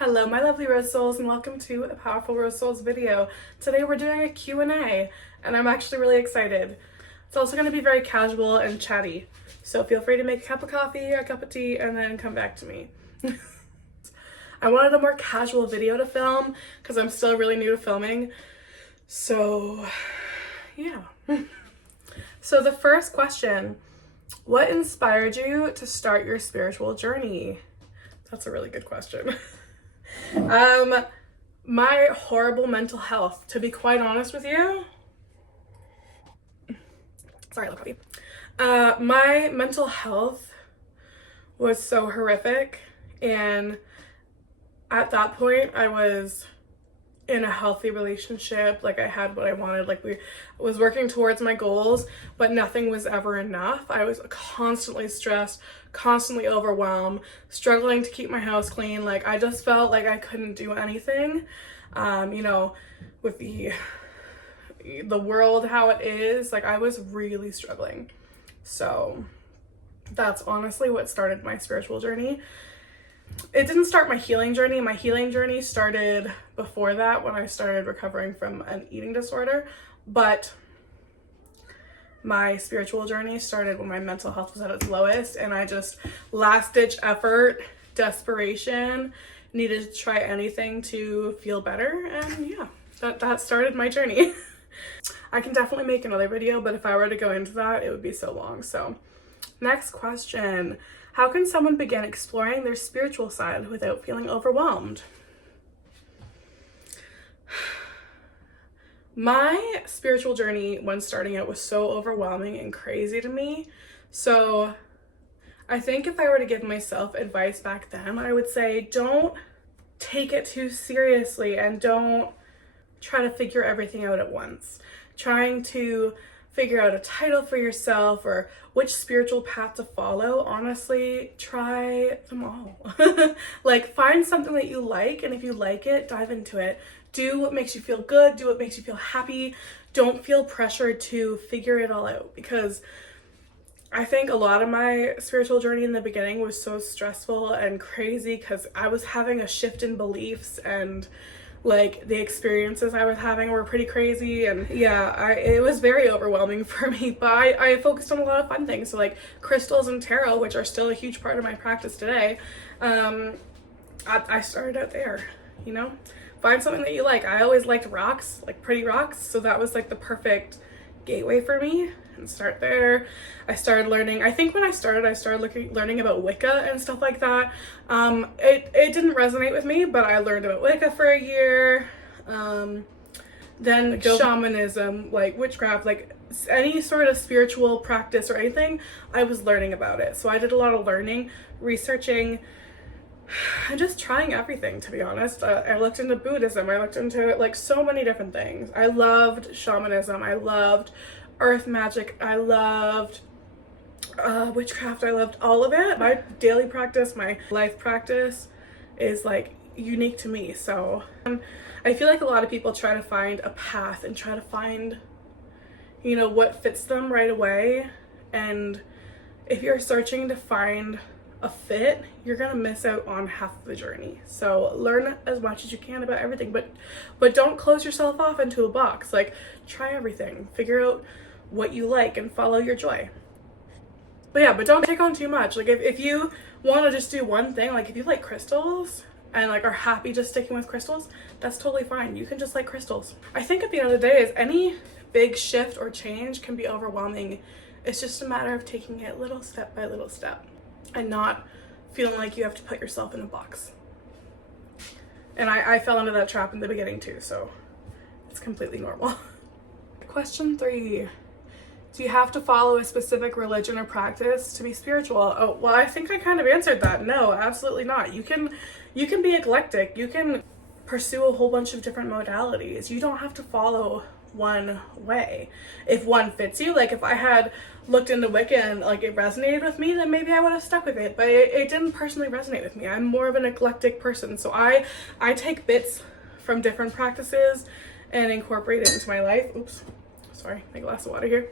Hello my lovely Rose Souls and welcome to a Powerful Rose Souls video. Today we're doing a Q&A and I'm actually really excited. It's also going to be very casual and chatty, so feel free to make a cup of coffee or a cup of tea and then come back to me. I wanted a more casual video to film because I'm still really new to filming, so yeah. So the first question, what inspired you to start your spiritual journey? That's a really good question. My horrible mental health, to be quite honest with you. Sorry, look coffee. My mental health was so horrific, and at that point I was in a healthy relationship, like I had what I wanted, like I was working towards my goals, but nothing was ever enough. I was constantly stressed, constantly overwhelmed, struggling to keep my house clean. Like I just felt like I couldn't do anything, you know, with the world how it is. Like I was really struggling. So that's honestly what started my spiritual journey. It didn't start my healing journey. My healing journey started before that when I started recovering from an eating disorder, but my spiritual journey started when my mental health was at its lowest, and I just last ditch effort, desperation, needed to try anything to feel better, and yeah, that started my journey. I can definitely make another video, but if I were to go into that, it would be so long. So next question. How can someone begin exploring their spiritual side without feeling overwhelmed? My spiritual journey when starting out was so overwhelming and crazy to me. So I think if I were to give myself advice back then, I would say don't take it too seriously and don't try to figure everything out at once. Trying to figure out a title for yourself or which spiritual path to follow, honestly, try them all. Like find something that you like, and if you like it, dive into it. Do what makes you feel good, do what makes you feel happy. Don't feel pressured to figure it all out, because I think a lot of my spiritual journey in the beginning was so stressful and crazy because I was having a shift in beliefs, and like the experiences I was having were pretty crazy, and yeah, it was very overwhelming for me, but I focused on a lot of fun things, so like crystals and tarot, which are still a huge part of my practice today. I started out there, you know, find something that you like. I always liked rocks, like pretty rocks, so that was like the perfect gateway for me, and start there. I started learning, I think when I started learning about Wicca and stuff like that. It didn't resonate with me, but I learned about Wicca for a year. Then shamanism, like witchcraft, like any sort of spiritual practice or anything, I was learning about it. So I did a lot of learning, researching, and just trying everything, to be honest. I looked into Buddhism, I looked into like so many different things. I loved shamanism, I loved earth magic, I loved witchcraft, I loved all of it. My daily practice, my life practice is like unique to me. So I feel like a lot of people try to find a path and try to find, you know, what fits them right away. And if you're searching to find a fit, you're gonna miss out on half of the journey. So learn as much as you can about everything, but don't close yourself off into a box. Like try everything, figure out what you like and follow your joy. But yeah, but don't take on too much. Like if you want to just do one thing, like if you like crystals and like are happy just sticking with crystals, that's totally fine. You can just like crystals. I think at the end of the day is any big shift or change can be overwhelming. It's just a matter of taking it little step by little step and not feeling like you have to put yourself in a box. And I fell into that trap in the beginning too, so it's completely normal. Question 3. Do you have to follow a specific religion or practice to be spiritual? Oh, well, I think I kind of answered that. No, absolutely not. You can be eclectic. You can pursue a whole bunch of different modalities. You don't have to follow one way. If one fits you, like if I had looked into Wicca and like it resonated with me, then maybe I would have stuck with it, but it didn't personally resonate with me. I'm more of an eclectic person, so I take bits from different practices and incorporate it into my life. Oops, sorry, my glass of water here.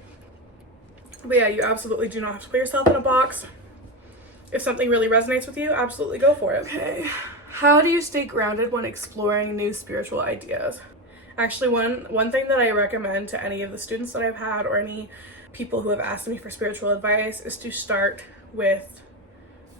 But yeah, you absolutely do not have to put yourself in a box. If something really resonates with you, absolutely go for it. Okay, How do you stay grounded when exploring new spiritual ideas? Actually, one thing that I recommend to any of the students that I've had or any people who have asked me for spiritual advice is to start with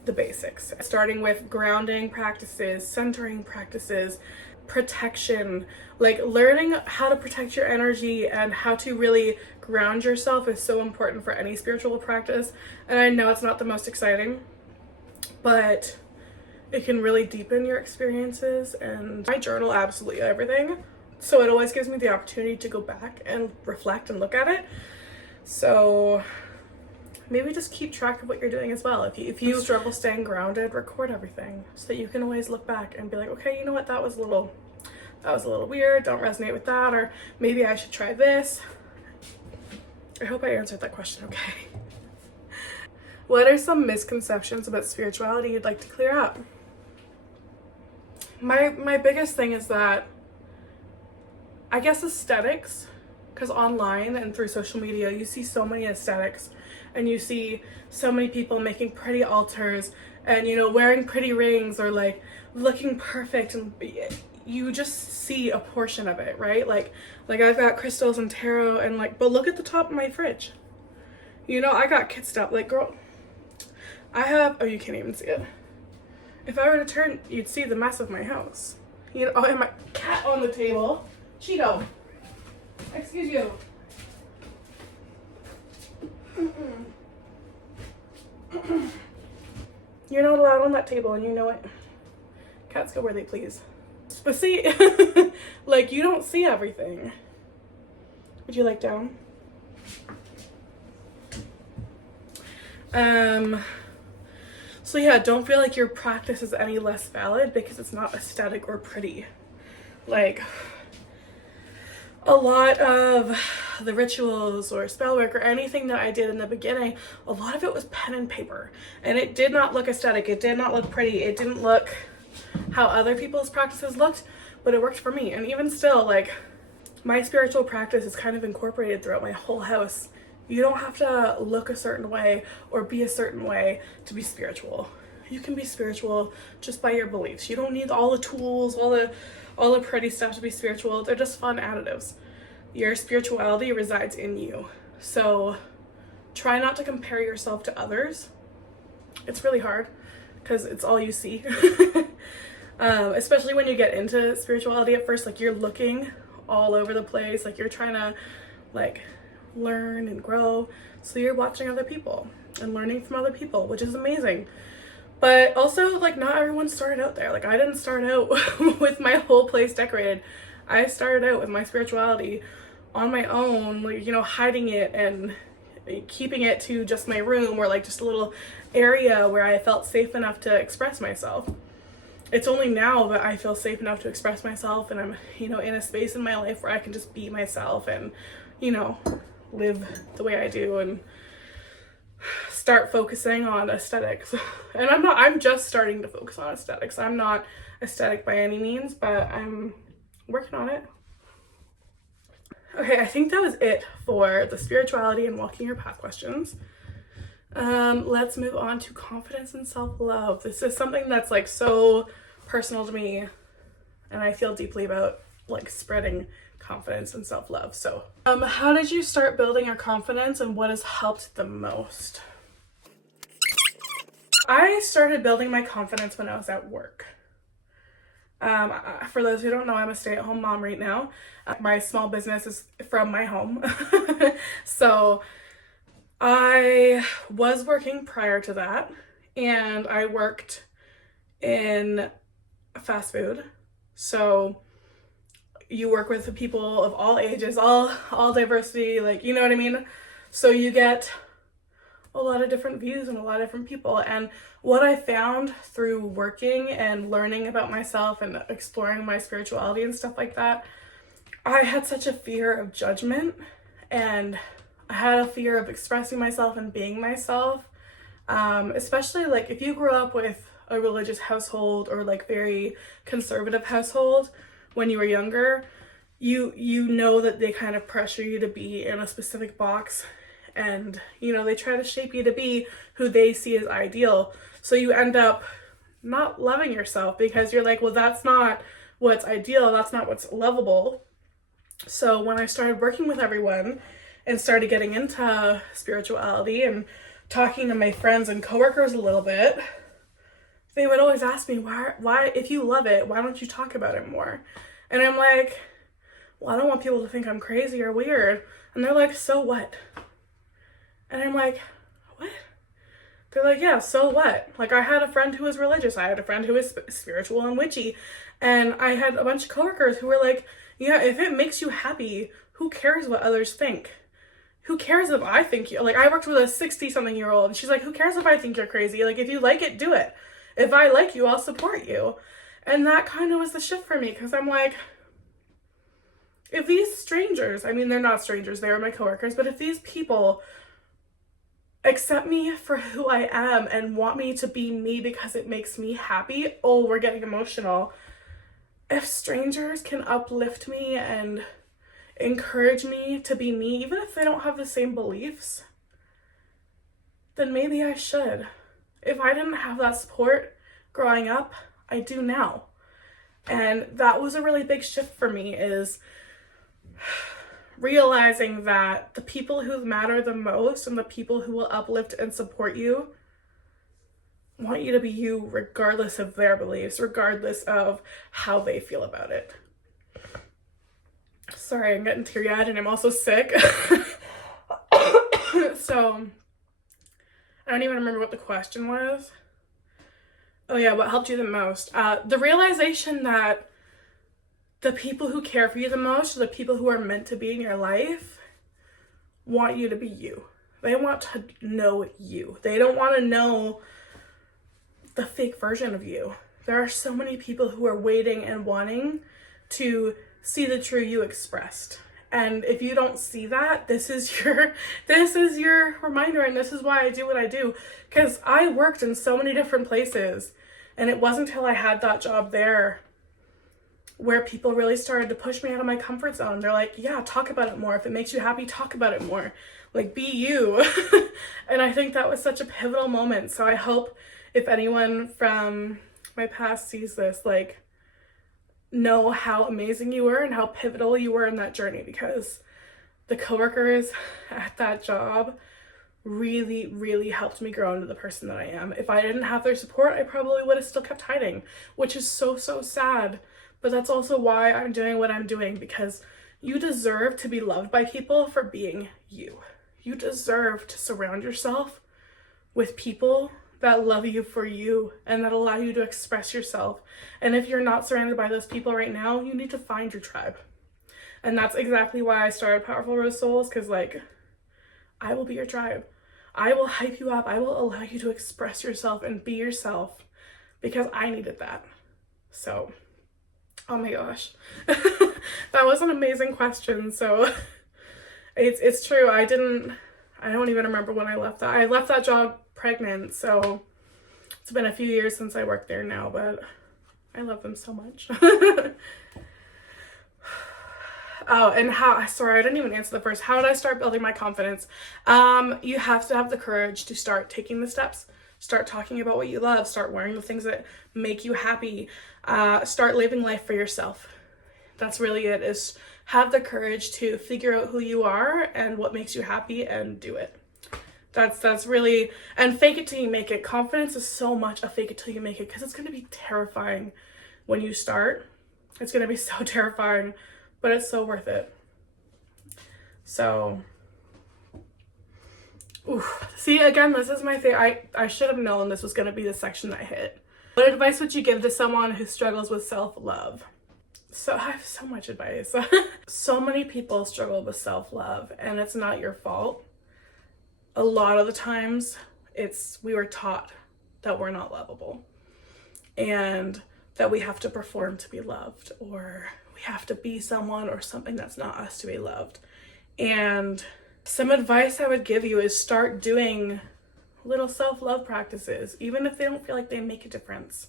the basics, starting with grounding practices, centering practices, protection. Like, learning how to protect your energy and how to really ground yourself is so important for any spiritual practice. And I know it's not the most exciting, but it can really deepen your experiences. And I journal absolutely everything, so it always gives me the opportunity to go back and reflect and look at it. So maybe just keep track of what you're doing as well. If you struggle staying grounded, record everything so that you can always look back and be like, okay, you know what, that was a little weird, don't resonate with that, or maybe I should try this. I hope I answered that question okay. What are some misconceptions about spirituality you'd like to clear up? My biggest thing is that, I guess, aesthetics, because online and through social media you see so many aesthetics, and you see so many people making pretty altars and, you know, wearing pretty rings or like looking perfect, and you just see a portion of it, right? Like I've got crystals and tarot and like, but look at the top of my fridge. You know, I got kit stuff. Like, girl, I have, oh, you can't even see it. If I were to turn, you'd see the mess of my house. You know, oh, and my cat on the table. Cheeto. Excuse you. You're not allowed on that table, and you know it. Cats go where they please. But see, like, you don't see everything. Would you like down? So yeah, don't feel like your practice is any less valid because it's not aesthetic or pretty. Like, a lot of the rituals or spell work or anything that I did in the beginning, a lot of it was pen and paper, and it did not look aesthetic, it did not look pretty, it didn't look how other people's practices looked, but it worked for me. And even still, like, my spiritual practice is kind of incorporated throughout my whole house. You don't have to look a certain way or be a certain way to be spiritual. You can be spiritual just by your beliefs. You don't need all the tools, all the pretty stuff to be spiritual. They're just fun additives. Your spirituality resides in you. So try not to compare yourself to others. It's really hard because it's all you see. Especially when you get into spirituality at first, like, you're looking all over the place, like you're trying to like learn and grow. So you're watching other people and learning from other people, which is amazing. But also, like, not everyone started out there. Like, I didn't start out with my whole place decorated. I started out with my spirituality on my own, like, you know, hiding it and keeping it to just my room or like just a little area where I felt safe enough to express myself. It's only now that I feel safe enough to express myself and I'm, you know, in a space in my life where I can just be myself and, you know, live the way I do and start focusing on aesthetics. And I'm just starting to focus on aesthetics. I'm not aesthetic by any means, but I'm working on it. Okay, I think that was it for the spirituality and walking your path questions. Let's move on to confidence and self-love. This is something that's like so personal to me and I feel deeply about, like, spreading confidence and self-love. So, how did you start building your confidence and what has helped the most? I started building my confidence when I was at work. For those who don't know, I'm a stay-at-home mom right now. My small business is from my home. So I was working prior to that, and I worked in fast food. So you work with people of all ages, all diversity, like, you know what I mean? So you get a lot of different views and a lot of different people. And what I found through working and learning about myself and exploring my spirituality and stuff like that, I had such a fear of judgment, and I had a fear of expressing myself and being myself. Especially like if you grew up with a religious household or like very conservative household when you were younger, you know that they kind of pressure you to be in a specific box, and, you know, they try to shape you to be who they see as ideal. So you end up not loving yourself, because you're like, well, that's not what's ideal, that's not what's lovable. So when I started working with everyone and started getting into spirituality and talking to my friends and coworkers a little bit, they would always ask me, why, if you love it, why don't you talk about it more? And I'm like, well, I don't want people to think I'm crazy or weird. And they're like, so what? And I'm like, what? They're like, yeah, so what? Like, I had a friend who was religious. I had a friend who was spiritual and witchy. And I had a bunch of coworkers who were like, yeah, if it makes you happy, who cares what others think? Who cares if I think you, like, I worked with a 60-something-year-old, and she's like, who cares if I think you're crazy? Like, if you like it, do it. If I like you, I'll support you. And that kind of was the shift for me, because I'm like, if these strangers, I mean, they're not strangers, they are my coworkers, but if these people accept me for who I am and want me to be me because it makes me happy, oh, we're getting emotional. If strangers can uplift me and encourage me to be me, even if they don't have the same beliefs, then maybe I should. If I didn't have that support growing up, I do now. And that was a really big shift for me, is realizing that the people who matter the most and the people who will uplift and support you want you to be you regardless of their beliefs, regardless of how they feel about it. Sorry, I'm getting teary-eyed and I'm also sick. So, I don't even remember what the question was. Oh yeah, what helped you the most? The realization that the people who care for you the most, the people who are meant to be in your life, want you to be you. They want to know you. They don't want to know the fake version of you. There are so many people who are waiting and wanting to see the true you expressed. And if you don't see that, this is your reminder, and this is why I do what I do. Because I worked in so many different places, and it wasn't until I had that job there where people really started to push me out of my comfort zone. They're like, yeah, talk about it more. If it makes you happy, talk about it more. Like, be you. And I think that was such a pivotal moment. So I hope if anyone from my past sees this, like, know how amazing you were and how pivotal you were in that journey, because the coworkers at that job really, really helped me grow into the person that I am. If I didn't have their support, I probably would have still kept hiding, which is so, so sad. But that's also why I'm doing what I'm doing, because you deserve to be loved by people for being you. You deserve to surround yourself with people that love you for you and that allow you to express yourself. And if you're not surrounded by those people right now, you need to find your tribe. And that's exactly why I started Powerful Rose Souls, because, like, I will be your tribe. I will hype you up. I will allow you to express yourself and be yourself, because I needed that. So, oh my gosh. That was an amazing question. So it's true. I don't even remember when I left that. I left that job pregnant, so it's been a few years since I worked there now, but I love them so much. Oh, and sorry, I didn't even answer the first. How did I start building my confidence? You have to have the courage to start taking the steps. Start talking about what you love. Start wearing the things that make you happy. Start living life for yourself. That's really it, is have the courage to figure out who you are and what makes you happy and do it. That's really, and fake it till you make it. Confidence is so much a fake it till you make it, because it's going to be terrifying when you start. It's going to be so terrifying, but it's so worth it. So, see, again, this is my thing. I should have known this was going to be the section that I hit. What advice would you give to someone who struggles with self-love? So I have so much advice. So many people struggle with self-love, and it's not your fault. A lot of the times we were taught that we're not lovable and that we have to perform to be loved, or we have to be someone or something that's not us to be loved. And some advice I would give you is start doing little self-love practices, even if they don't feel like they make a difference.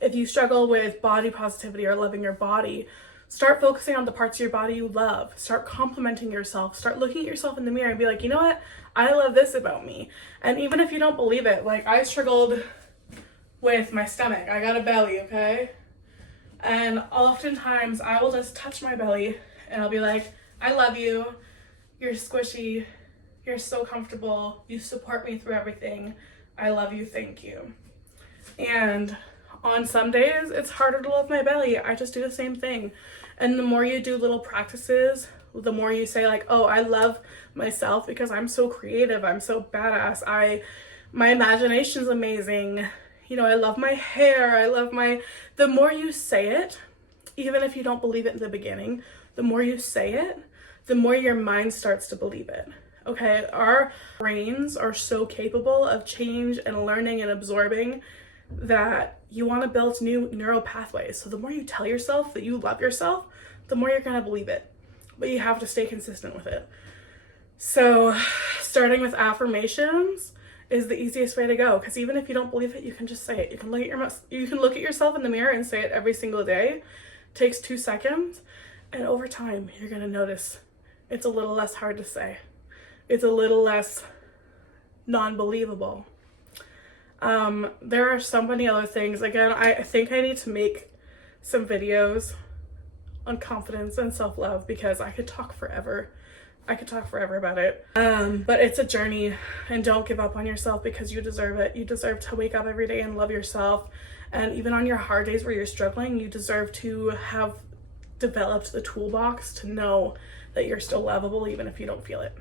If you struggle with body positivity or loving your body, start focusing on the parts of your body you love. Start complimenting yourself. Start looking at yourself in the mirror and be like, you know what? I love this about me. And even if you don't believe it, like, I struggled with my stomach. I got a belly, okay? And oftentimes I will just touch my belly and I'll be like, I love you. You're squishy. You're so comfortable. You support me through everything. I love you. Thank you. And on some days, it's harder to love my belly. I just do the same thing. And the more you do little practices, the more you say like, oh, I love myself because I'm so creative. I'm so badass. My imagination's amazing. You know, I love my hair. The more you say it, even if you don't believe it in the beginning, the more you say it, the more your mind starts to believe it. Okay, our brains are so capable of change and learning and absorbing that you want to build new neural pathways. So the more you tell yourself that you love yourself, the more you're going to believe it. But you have to stay consistent with it. So starting with affirmations is the easiest way to go, because even if you don't believe it, you can just say it. You can look at yourself in the mirror and say it every single day. It takes 2 seconds, and over time you're going to notice it's a little less hard to say. It's a little less non-believable. There are so many other things. Again, I think I need to make some videos on confidence and self-love because I could talk forever. About it. But it's a journey, and don't give up on yourself because you deserve it. You deserve to wake up every day and love yourself. And even on your hard days where you're struggling, you deserve to have developed the toolbox to know that you're still lovable even if you don't feel it.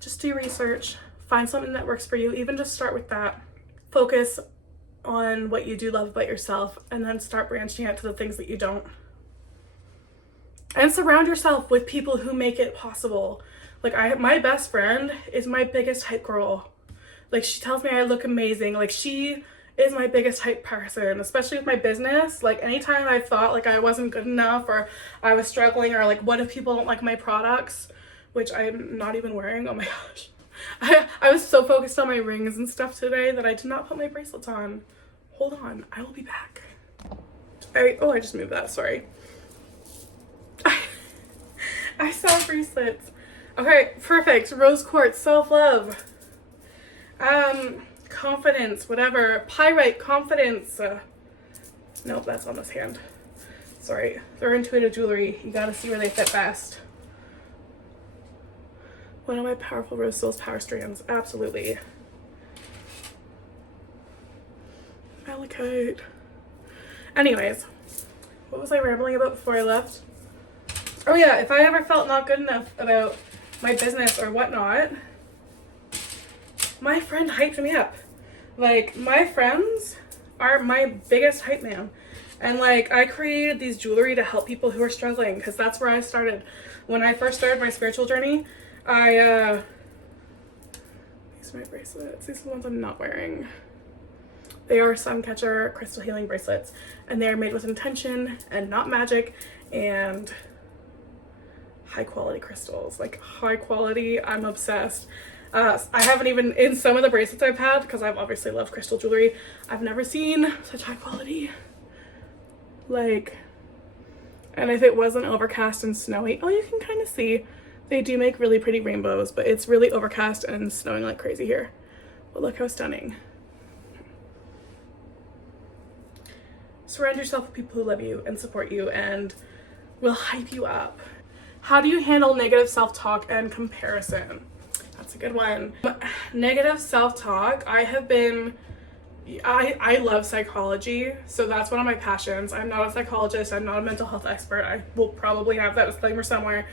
Just do research, find something that works for you. Even just start with that. Focus on what you do love about yourself, and then start branching out to the things that you don't. And surround yourself with people who make it possible. Like my best friend is my biggest hype girl. Like she tells me I look amazing. Like she is my biggest hype person, especially with my business. Like anytime I thought like I wasn't good enough or I was struggling, or like what if people don't like my products, which I'm not even wearing. Oh my gosh. I was so focused on my rings and stuff today that I did not put my bracelets on. Hold on, I will be back. I just moved that, sorry. I saw bracelets. Okay, perfect. Rose quartz, self-love. Confidence, whatever. Pyrite, confidence. Nope, that's on this hand. Sorry. They're intuitive jewelry. You gotta see where they fit best. One of my powerful rose souls power strands. Absolutely. Malachite. Anyways, what was I rambling about before I left? Oh yeah, if I ever felt not good enough about my business or whatnot, my friend hyped me up. Like, my friends are my biggest hype man. And like, I created these jewelry to help people who are struggling, because that's where I started. When I first started my spiritual journey, these are my bracelets. These are the ones I'm not wearing. They are Suncatcher crystal healing bracelets, and they are made with intention and not magic, and high quality crystals. Like high quality, I'm obsessed. I haven't even, in some of the bracelets I've had, because I've obviously loved crystal jewelry, I've never seen such high quality. Like, and if it wasn't overcast and snowy, oh, you can kind of see they do make really pretty rainbows, but it's really overcast and snowing like crazy here. But look how stunning. Surround yourself with people who love you and support you and will hype you up. How do you handle negative self-talk and comparison? That's a good one. Negative self-talk, I love psychology, so that's one of my passions. I'm not a psychologist, I'm not a mental health expert. I will probably have that disclaimer somewhere.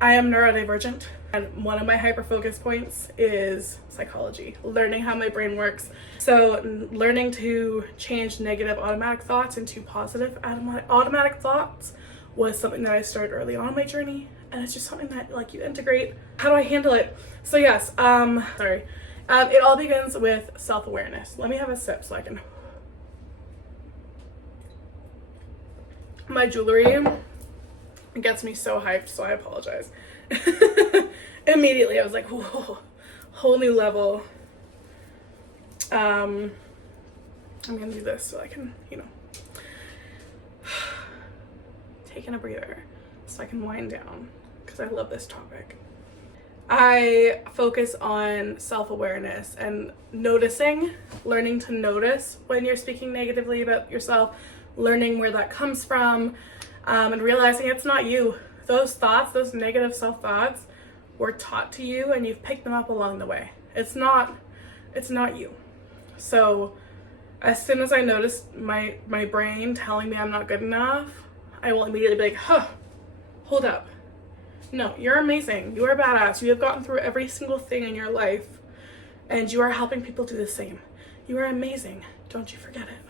I am neurodivergent, and one of my hyper-focus points is psychology, learning how my brain works. So learning to change negative automatic thoughts into positive automatic thoughts was something that I started early on in my journey, and it's just something that like you integrate. How do I handle it? So yes, it all begins with self-awareness. Let me have a sip so I can. My jewelry gets me so hyped, so I apologize. Immediately I was like, whoa, whole new level. I'm gonna do this so I can, taking a breather so I can wind down, because I love this topic. I focus on self-awareness and noticing, learning to notice when you're speaking negatively about yourself, learning where that comes from, and realizing it's not you. Those thoughts, those negative self-thoughts were taught to you and you've picked them up along the way. It's not you. So as soon as I notice my brain telling me I'm not good enough, I will immediately be like, huh, hold up. No, you're amazing. You are badass. You have gotten through every single thing in your life and you are helping people do the same. You are amazing. Don't you forget it.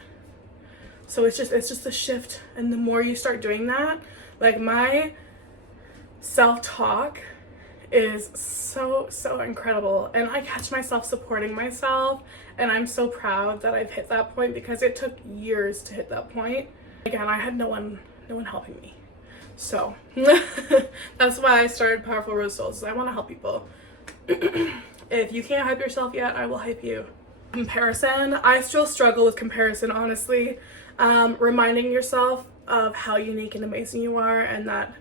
So it's just a shift. And the more you start doing that, like my self-talk is so incredible. And I catch myself supporting myself and I'm so proud that I've hit that point because it took years to hit that point. Again, I had no one helping me. So that's why I started Powerful Rose Souls. I want to help people. If you can't hype yourself yet, I will hype you. Comparison. I still struggle with comparison, honestly. Reminding yourself of how unique and amazing you are and that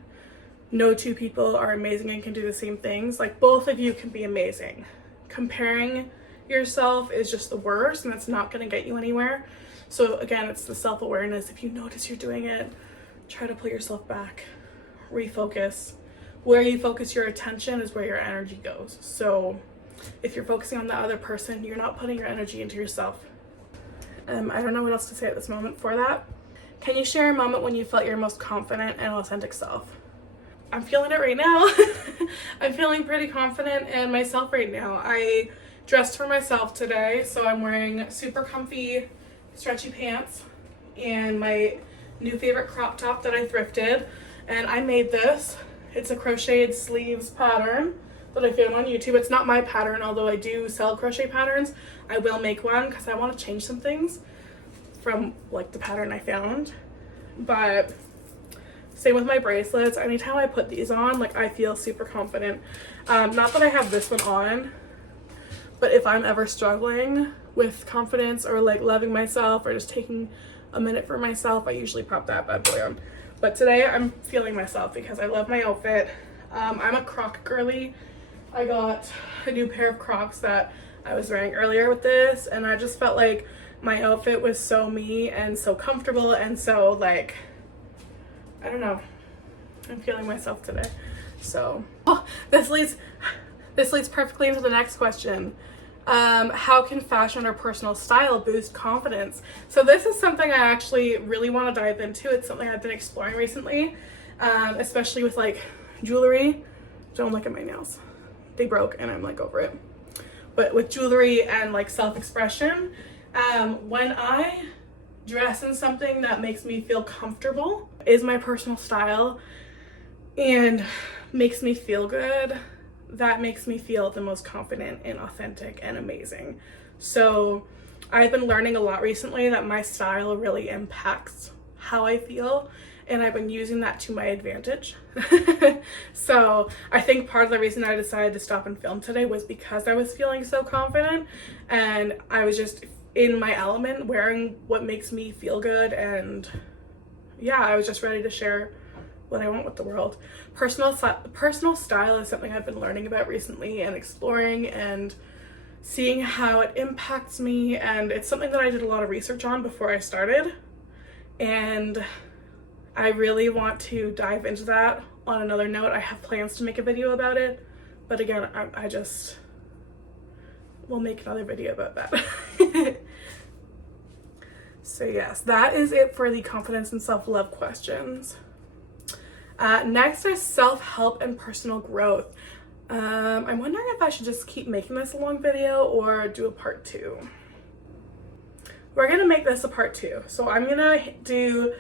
no two people are amazing and can do the same things. Like both of you can be amazing. Comparing yourself is just the worst and it's not going to get you anywhere. So again, it's the self-awareness. If you notice you're doing it, try to pull yourself back, refocus. Where you focus your attention is where your energy goes. So if you're focusing on the other person, you're not putting your energy into yourself. I don't know what else to say at this moment for that. Can you share a moment when you felt your most confident and authentic self? I'm feeling it right now. I'm feeling pretty confident in myself right now. I dressed for myself today, so I'm wearing super comfy stretchy pants and my new favorite crop top that I thrifted, and I made this. It's a crocheted sleeves pattern that I found on YouTube. It's not my pattern, although I do sell crochet patterns. I will make one because I want to change some things from like the pattern I found. But same with my bracelets. Anytime I put these on, like I feel super confident. Not that I have this one on, but if I'm ever struggling with confidence or like loving myself or just taking a minute for myself, I usually prop that bad boy on. But today I'm feeling myself because I love my outfit. I'm a Croc girly. I got a new pair of Crocs that I was wearing earlier with this, and I just felt like my outfit was so me and so comfortable and so like, I don't know, I'm feeling myself today. So this leads perfectly into the next question. How can fashion or personal style boost confidence? So this is something I actually really want to dive into. It's something I've been exploring recently, especially with like jewelry. Don't look at my nails. They broke and I'm like over it. But with jewelry and like self-expression, when I dress in something that makes me feel comfortable, is my personal style, and makes me feel good, that makes me feel the most confident and authentic and amazing. So I've been learning a lot recently that my style really impacts how I feel, and I've been using that to my advantage. So I think part of the reason I decided to stop and film today was because I was feeling so confident and I was just in my element wearing what makes me feel good, and yeah, I was just ready to share what I want with the world. Personal style is something I've been learning about recently and exploring and seeing how it impacts me, and it's something that I did a lot of research on before I started, and I really want to dive into that on another note. I have plans to make a video about it, but again, I just will make another video about that. So yes, that is it for the confidence and self-love questions. Next is self-help and personal growth. I'm wondering if I should just keep making this a long video or do a part 2. We're gonna make this a part 2. So I'm gonna do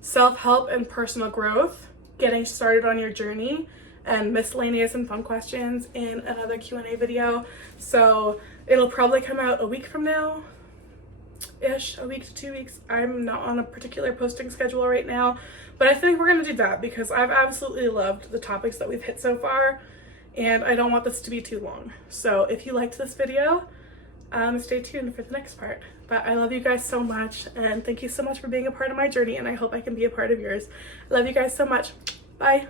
self-help and personal growth, getting started on your journey, and miscellaneous and fun questions in another Q&A video. So it'll probably come out a week from now, ish, a week to 2 weeks. I'm not on a particular posting schedule right now, but I think we're gonna do that because I've absolutely loved the topics that we've hit so far, and I don't want this to be too long. So if you liked this video, stay tuned for the next part. But I love you guys so much, and thank you so much for being a part of my journey, and I hope I can be a part of yours. I love you guys so much. Bye.